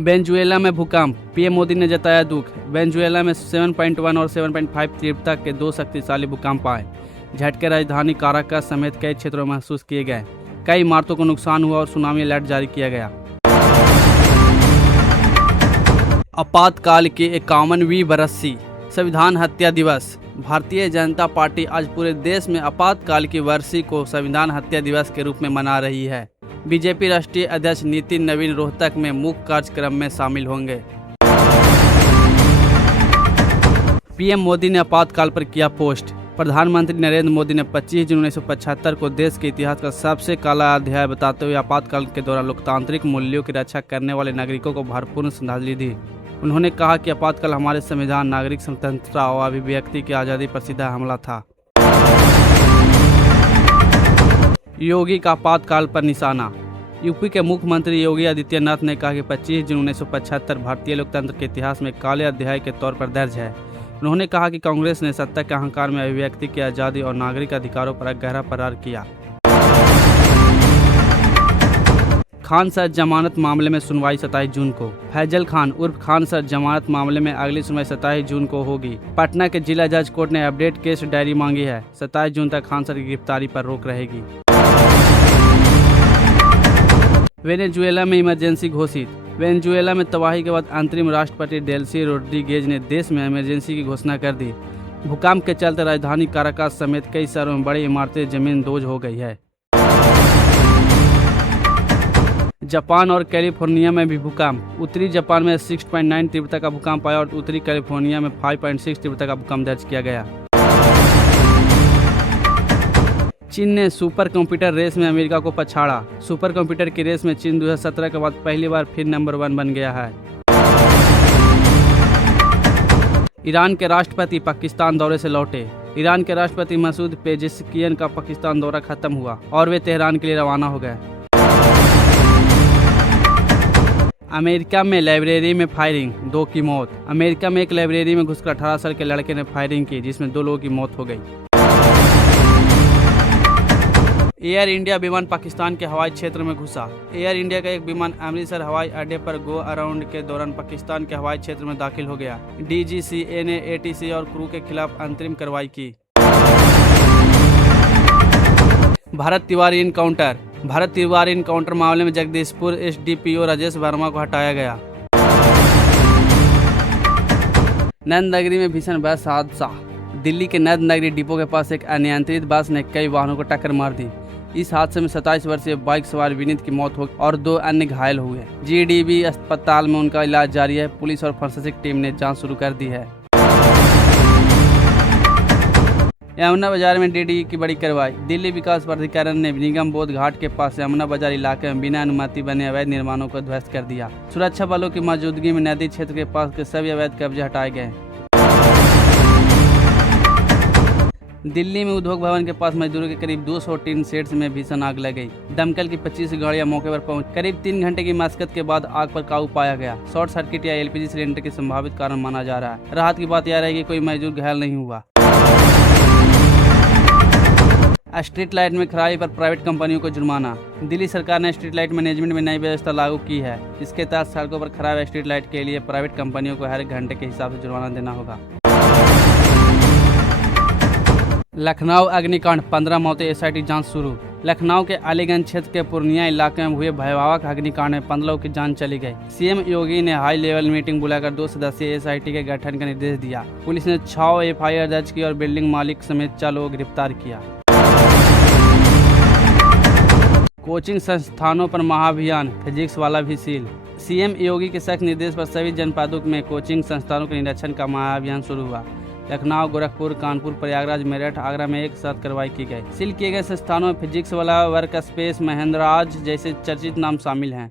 Venezuela में भूकंप, PM Modi ने जताया दुख। वेनेजुएला में 7.1 और 7.5 तीव्रता के 2 शक्तिशाली भूकंप आए। झटके राजधानी काराकस समेत कई क्षेत्रों में महसूस किए गए। कई इमारतों को नुकसान हुआ और सुनामी अलर्ट जारी किया गया। आपातकाल की 51वीं बरसी, संविधान हत्या दिवस। भारतीय जनता पार्टी आज पूरे देश में आपातकाल की वर्षी को संविधान हत्या दिवस के रूप में मना रही है। बीजेपी राष्ट्रीय अध्यक्ष नितिन नवीन रोहतक में मुख्य कार्यक्रम में शामिल होंगे। पीएम मोदी ने आपातकाल पर किया पोस्ट। प्रधानमंत्री नरेंद्र मोदी ने 25 जून 1975 को देश के इतिहास का सबसे काला अध्याय बताते हुए आपातकाल के दौरान लोकतांत्रिक मूल्यों की रक्षा करने वाले नागरिकों को भरपूर श्रद्धांजलि दी। उन्होंने कहा कि आपातकाल हमारे संविधान, नागरिक स्वतंत्रता और अभिव्यक्ति की आज़ादी पर सीधा हमला था। योगी का आपातकाल पर निशाना। यूपी के मुख्यमंत्री योगी आदित्यनाथ ने कहा कि 25 जून 1975 भारतीय लोकतंत्र के इतिहास में काले अध्याय के तौर पर दर्ज है। उन्होंने कहा कि कांग्रेस ने सत्ता के अहंकार में अभिव्यक्ति की आज़ादी और नागरिक अधिकारों पर गहरा प्रहार किया। खान सर जमानत मामले में सुनवाई 27 जून को। फैजल खान उर्फ खान सर जमानत मामले में अगली सुनवाई 27 जून को होगी। पटना के जिला जज कोर्ट ने अपडेट केस डायरी मांगी है। 27 जून तक खान सर की गिरफ्तारी पर रोक रहेगी। वेनेजुएला में इमरजेंसी घोषित। वेनेजुएला में तबाही के बाद अंतरिम राष्ट्रपति डेल्सी रोड्रिगेज ने देश में इमरजेंसी की घोषणा कर दी। भूकंप के चलते राजधानी काराकस समेत कई शहरों में बड़ी इमारतें जमींदोज हो गई है। जापान और कैलिफोर्निया में भी भूकंप। उत्तरी जापान में 6.9 तीव्रता का भूकंप आया और उत्तरी कैलिफोर्निया में 5.6 तीव्रता का भूकंप दर्ज किया गया। चीन ने सुपर कंप्यूटर रेस में अमेरिका को पछाड़ा। सुपर कंप्यूटर की रेस में चीन 2017 के बाद पहली बार फिर नंबर 1 बन गया है। ईरान के राष्ट्रपति पाकिस्तान दौरे से लौटे। ईरान के राष्ट्रपति मसूद पेजेश्कियन का पाकिस्तान दौरा खत्म हुआ और वे तेहरान के लिए रवाना हो गए। अमेरिका में लाइब्रेरी में फायरिंग, 2 की मौत। अमेरिका में एक लाइब्रेरी में घुसकर 18 साल के लड़के ने फायरिंग की, जिसमें 2 लोगों की मौत हो गई। एयर इंडिया विमान पाकिस्तान के हवाई क्षेत्र में घुसा। एयर इंडिया का एक विमान अमृतसर हवाई अड्डे पर गो अराउंड के दौरान पाकिस्तान के हवाई क्षेत्र में दाखिल हो गया। डीजीसीए ने एटीसी और क्रू के खिलाफ अंतरिम कार्रवाई की। भारत तिवारी इनकाउंटर। भारत तिवारी इनकाउंटर मामले में जगदीशपुर एसडीपीओ राजेश वर्मा को हटाया गया। नंदनगरी में भीषण बस हादसा। दिल्ली के नंदनगरी डिपो के पास एक अनियंत्रित बस ने कई वाहनों को टक्कर मार दी। इस हादसे में 27 वर्षीय बाइक सवार विनीत की मौत हो और 2 अन्य घायल हुए। जीडीबी अस्पताल में उनका इलाज जारी है। पुलिस और फोरेंसिक टीम ने जांच शुरू कर दी है। यमुना बाजार में डीडीई की बड़ी कार्रवाई। दिल्ली विकास प्राधिकरण ने निगम बोध घाट के पास यमुना बाजार इलाके में बिना अनुमति बने अवैध निर्माणों को ध्वस्त कर दिया। सुरक्षा बलों की मौजूदगी में नदी क्षेत्र के पास के सभी अवैध कब्जे हटाए गए। दिल्ली में उद्योग भवन के पास मजदूरों के करीब 200 टीन शेड्स में भीषण आग लग गई। दमकल की 25 गाड़ियां मौके पर पहुंच करीब 3 घंटे की मशक्कत के बाद आग पर काबू पाया गया। शॉर्ट सर्किट या एलपीजी सिलेंडर के संभावित कारण माना जा रहा है। राहत की बात यह है कि कोई मजदूर घायल नहीं हुआ। स्ट्रीट लाइट में खराबी पर प्राइवेट कंपनियों को जुर्माना। दिल्ली सरकार ने स्ट्रीट लाइट मैनेजमेंट में नई व्यवस्था लागू की है। इसके तहत सड़कों पर खराब स्ट्रीट लाइट के लिए प्राइवेट कंपनियों को हर घंटे के हिसाब से जुर्माना देना होगा। लखनऊ अग्निकांड, 15 मौतें, एसआईटी जांच शुरू। लखनऊ के अलीगंज क्षेत्र के पूर्णिया इलाके में हुए भयावह अग्निकांड में 15 लोगों की जान चली गई। सीएम योगी ने हाई लेवल मीटिंग बुलाकर 2 सदस्यीय एसआईटी के गठन का निर्देश दिया। पुलिस ने 6 एफआईआर दर्ज की और बिल्डिंग मालिक समेत 4 लोगों को गिरफ्तार किया। कोचिंग संस्थानों पर महाअभियान, फिजिक्स वाला भी सील। सीएम योगी के सख्त निर्देश पर सभी जनपदों में कोचिंग संस्थानों के निरीक्षण का महाअभियान शुरू हुआ। लखनऊ, गोरखपुर, कानपुर, प्रयागराज, मेरठ, आगरा में एक साथ कार्रवाई की गई। सील किए गए संस्थानों में फिजिक्स वाला, वर्क स्पेस, महेंद्रराज जैसे चर्चित नाम शामिल हैं।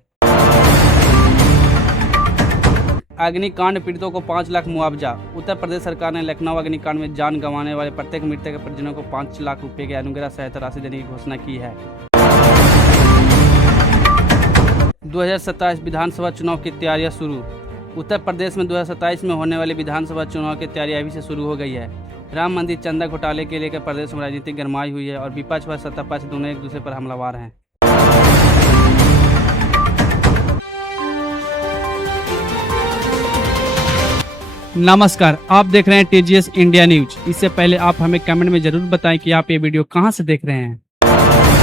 अग्निकांड पीड़ितों को 5 लाख मुआवजा। उत्तर प्रदेश सरकार ने लखनऊ अग्निकांड में जान गंवाने वाले प्रत्येक मृतक के परिजनों को 5 लाख रुपए की अनुग्रह सहायता राशि देने की घोषणा की है। 2027 विधानसभा चुनाव की तैयारियां शुरू। उत्तर प्रदेश में 2027 में होने वाले विधानसभा चुनाव की तैयारी अभी से शुरू हो गई है। राम मंदिर चंदा घोटाले के लेकर प्रदेश में राजनीति गरमाई हुई है और विपक्ष व सत्ता पक्ष दोनों एक दूसरे पर हमलावर हैं। नमस्कार, आप देख रहे हैं टीजीएस इंडिया न्यूज। इससे पहले आप हमें कमेंट में जरूर बताएं कि आप ये वीडियो कहां से देख रहे हैं।